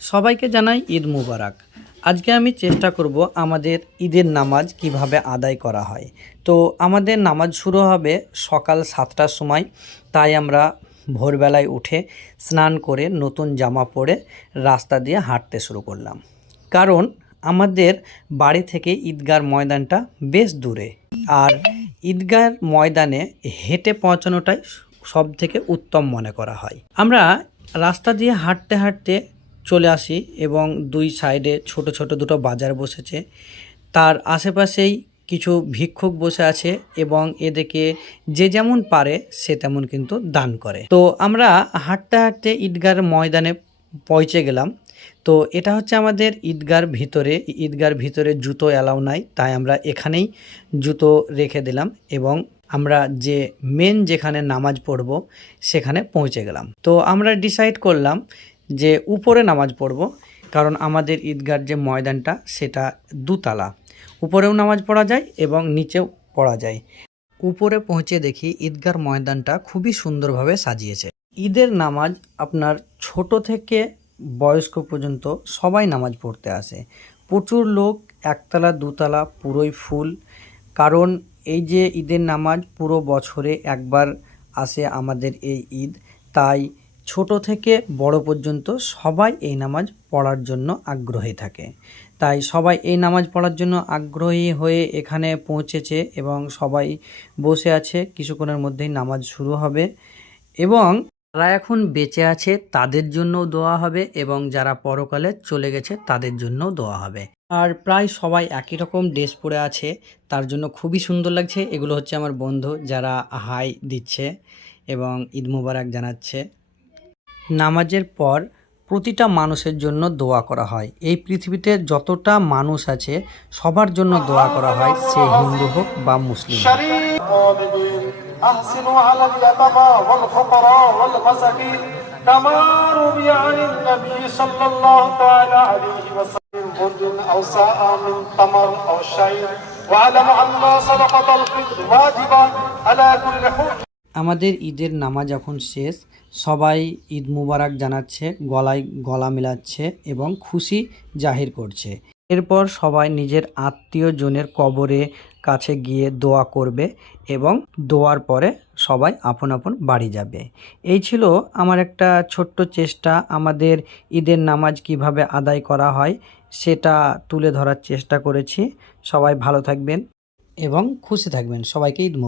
সবাইকে জানাই ঈদ মুবারক। আজকে আমি চেষ্টা করব আমাদের ঈদের নামাজ কিভাবে আদায় করা হয়। তো আমাদের নামাজ শুরু হবে সকাল 7টার সময়। তাই আমরা ভোরবেলায় উঠে স্নান করে নতুন জামা পরে রাস্তা দিয়ে হাঁটতে শুরু করলাম। কারণ আমাদের বাড়ি থেকে ঈদগার ময়দানটা বেশ দূরে, আর ঈদগার ময়দানে হেঁটে পৌঁছানোটাই সব থেকে উত্তম মনে করা হয়। আমরা রাস্তা দিয়ে হাঁটতে হাঁটতে চলে আসি এবং দুই সাইডে ছোট ছোট দুটো বাজার বসেছে, তার আশেপাশেই কিছু ভিক্ষুক বসে আছে এবং এদিকে যে যেমন পারে সে তেমন কিন্তু দান করে। তো আমরা হাঁটতে হাঁটতে ঈদগার ময়দানে পৌঁছে গেলাম। তো এটা হচ্ছে আমাদের ঈদগার ভিতরে জুতো অ্যালাউ নাই, তাই আমরা এখানেই জুতো রেখে দিলাম এবং আমরা যে যেখানে নামাজ পড়ব সেখানে পৌঁছে গেলাম। তো আমরা ডিসাইড করলাম যে উপরে নামাজ পড়ব, কারণ আমাদের ঈদগার যে ময়দানটা সেটা দুতলা, উপরেও নামাজ পড়া যায় এবং নিচেও পড়া যায়। উপরে পৌঁছে দেখি ঈদগার ময়দানটা খুবই সুন্দরভাবে সাজিয়েছে। ঈদের নামাজ আপনার ছোট থেকে বয়স্ক পর্যন্ত সবাই নামাজ পড়তে আসে। প্রচুর লোক, একতলা দুতলা পুরোই ফুল, কারণ এই যে ঈদের নামাজ পুরো বছরে একবার আসে আমাদের এই ঈদ, তাই ছোট থেকে বড় পর্যন্ত সবাই এই নামাজ পড়ার জন্য আগ্রহী থাকে। তাই সবাই এই নামাজ পড়ার জন্য আগ্রহী হয়ে এখানে পৌঁছেছে এবং সবাই বসে আছে। কিছুক্ষণের মধ্যেই নামাজ শুরু হবে এবং যারা এখন বেঁচে আছে তাদের জন্যও দোয়া হবে এবং যারা পরকালে চলে গেছে তাদের জন্যও দোয়া হবে। আর প্রায় সবাই একই রকম ড্রেস পরে আছে, তার জন্য খুবই সুন্দর লাগছে। এগুলো হচ্ছে আমার বন্ধু যারা হাই দিচ্ছে এবং ঈদ মুবারক জানাচ্ছে। নামাজের পর প্রতিটা মানুষের জন্য দোয়া করা হয়। এই পৃথিবীতে যতটা মানুষ আছে সবার জন্য দোয়া করা হয়, সে হিন্দু হোক বা মুসলিম হোক। আমাদের ঈদের নামাজ এখন শেষ, সবাই ঈদ মুবারক জানাচ্ছে, গলায় গলা মেলাচ্ছে এবং খুশি জাহির করছে। এরপর সবাই নিজের আত্মীয়জনের কবরে কাছে গিয়ে দোয়া করবে এবং দোয়ার পরে সবাই আপন আপন বাড়ি যাবে। এই ছিল আমার একটা ছোট্ট চেষ্টা, আমাদের ঈদের নামাজ কিভাবে আদায় করা হয় সেটা তুলে ধরার চেষ্টা করেছি। সবাই ভালো থাকবেন এবং খুশি থাকবেন। সবাইকে ঈদ মুবারক।